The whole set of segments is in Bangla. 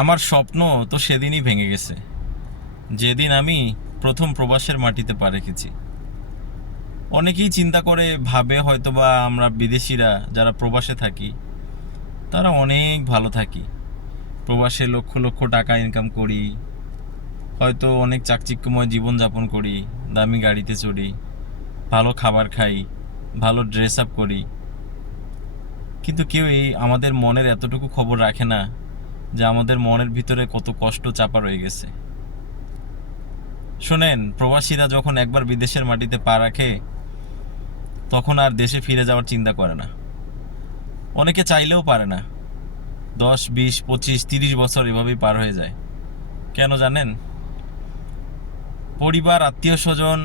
আমার স্বপ্ন তো সেদিনই ভেঙে গেছে, যেদিন আমি প্রথম প্রবাসের মাটিতে পা রেখেছি। অনেকেই চিন্তা করে ভাবে হয়তোবা আমরা বিদেশিরা যারা প্রবাসে থাকি তারা অনেক ভালো থাকি, প্রবাসে লক্ষ লক্ষ টাকা ইনকাম করি, হয়তো অনেক চাকচিক্যময় জীবনযাপন করি, দামি গাড়িতে চড়ি, ভালো খাবার খাই, ভালো ড্রেস আপ করি। কিন্তু কেউ আমাদের মনের এতটুকু খবর রাখে না যে আমাদের মনের ভিতরে কত কষ্ট চাপা রয়ে গেছে। শোনেন, প্রবাসীরা যখন একবার বিদেশের মাটিতে পা রাখে তখন আর দেশে ফিরে যাওয়ার চিন্তা করে না। অনেকে চাইলেও পারে না। 10, 20, 25, 30 বছর এভাবেই পার হয়ে যায়। কেন জানেন? পরিবার, আত্মীয় স্বজন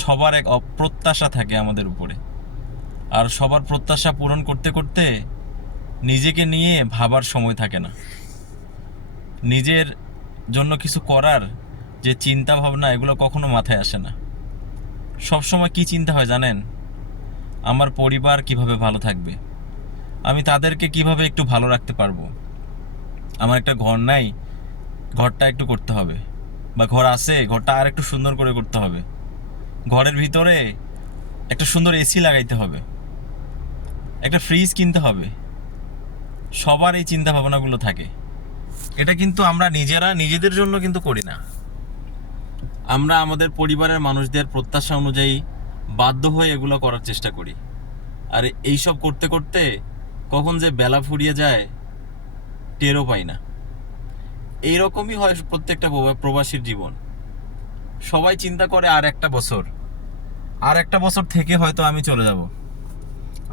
সবার এক অপ্রত্যাশা থাকে আমাদের উপরে, আর সবার প্রত্যাশা পূরণ করতে করতে নিজেকে নিয়ে ভাবার সময় থাকে না। নিজের জন্য কিছু করার যে চিন্তা ভাবনা, এগুলো কখনো মাথায় আসে না। সবসময় কি চিন্তা হয় জানেন? আমার পরিবার কিভাবে ভালো থাকবে, আমি তাদেরকে কিভাবে একটু ভালো রাখতে পারবো। আমার একটা ঘর নাই, ঘরটা একটু করতে হবে, বা ঘর আছে, ঘরটা আর একটু সুন্দর করে করতে হবে। ঘরের ভিতরে একটা সুন্দর এসি লাগাইতে হবে, একটা ফ্রিজ কিনতে হবে। সবার এই চিন্তা ভাবনাগুলো থাকে। এটা কিন্তু আমরা নিজেরা নিজেদের জন্য কিন্তু করি না। আমরা আমাদের পরিবারের মানুষদের প্রত্যাশা অনুযায়ী বাধ্য হয়ে এগুলো করার চেষ্টা করি। আর এইসব করতে করতে কখন যে বেলা ফুরিয়ে যায় টেরও পাই না। এইরকমই হয় প্রত্যেকটা প্রবাসীর জীবন। সবাই চিন্তা করে আর একটা বছর থেকে হয়তো আমি চলে যাব,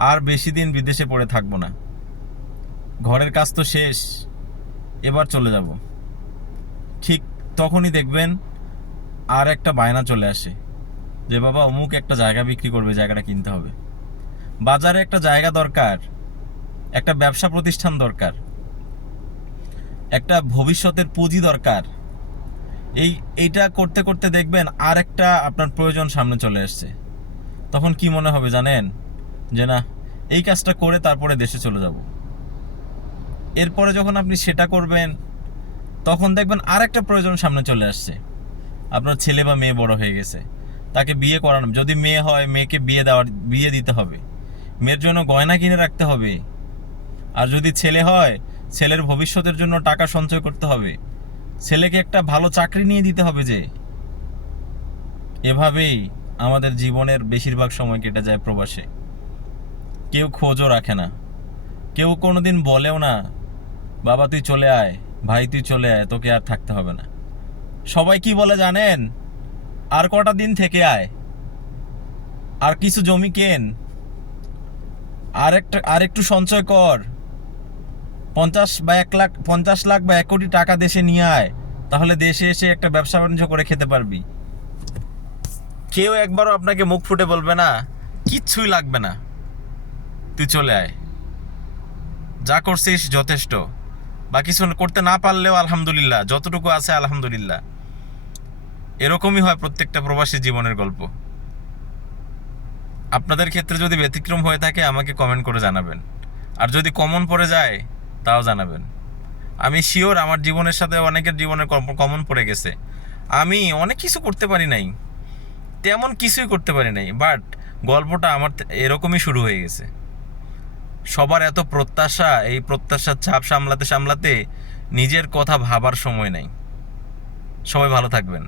আর বেশি দিন বিদেশে পড়ে থাকবো না, ঘরের কাজ তো শেষ, এবার চলে যাব। ঠিক তখনই দেখবেন আর একটা বায়না চলে আসে যে বাবা অমুক একটা জায়গা বিক্রি করবে, জায়গাটা কিনতে হবে, বাজারে একটা জায়গা দরকার, একটা ব্যবসা প্রতিষ্ঠান দরকার, একটা ভবিষ্যতের পুঁজি দরকার। এইটা করতে করতে দেখবেন আর একটা আপনার প্রয়োজন সামনে চলে আসছে। তখন কি মনে হবে জানেন? যে না, এই কাজটা করে তারপরে দেশে চলে যাব। এরপরে যখন আপনি সেটা করবেন তখন দেখবেন আর একটা প্রয়োজন সামনে চলে আসছে। আপনার ছেলে বা মেয়ে বড় হয়ে গেছে, তাকে বিয়ে করানো, যদি মেয়ে হয় মেয়েকে বিয়ে দিতে হবে, মেয়ের জন্য গয়না কিনে রাখতে হবে। আর যদি ছেলে হয় ছেলের ভবিষ্যতের জন্য টাকা সঞ্চয় করতে হবে, ছেলেকে একটা ভালো চাকরি নিয়ে দিতে হবে। যে এভাবেই আমাদের জীবনের বেশিরভাগ সময় কেটে যায় প্রবাসে। কেউ খোঁজও রাখে না, কেউ কোনোদিন বলেও না বাবা তুই চলে আয়, ভাই তুই চলে আয়, তোকে আর থাকতে হবে না। সবাই কি বলে জানেন? আর কটা দিন থেকে আয়, আর কিছু জমি কেন, আর একটু সঞ্চয় কর, 50 লাখ বা 1 কোটি টাকা দেশে নিয়ে আয়, তাহলে দেশে এসে একটা ব্যবসা বাণিজ্য করে খেতে পারবি। কেউ একবারও আপনাকে মুখ ফুটে বলবে না কিচ্ছুই লাগবে না, তুই চলে আয়, যা করছিস যথেষ্ট, বা কিছু করতে না পারলেও আলহামদুলিল্লাহ, যতটুকু আছে আলহামদুলিল্লাহ। এরকমই হয় প্রত্যেকটা প্রবাসী জীবনের গল্প। আপনাদের ক্ষেত্রে যদি ব্যতিক্রম হয়ে থাকে আমাকে কমেন্ট করে জানাবেন, আর যদি কমন পড়ে যায় তাও জানাবেন। আমি শিওর আমার জীবনের সাথে অনেকের জীবনে কমন পড়ে গেছে। আমি অনেক কিছু করতে পারি নাই, তেমন কিছুই করতে পারি নাই, বাট গল্পটা আমার এরকমই শুরু হয়ে গেছে। সবার এত প্রত্যাশা, এই প্রত্যাশার চাপ সামলাতে সামলাতে নিজের কথা ভাবার সময় নাই। সবাই ভালো থাকবেন।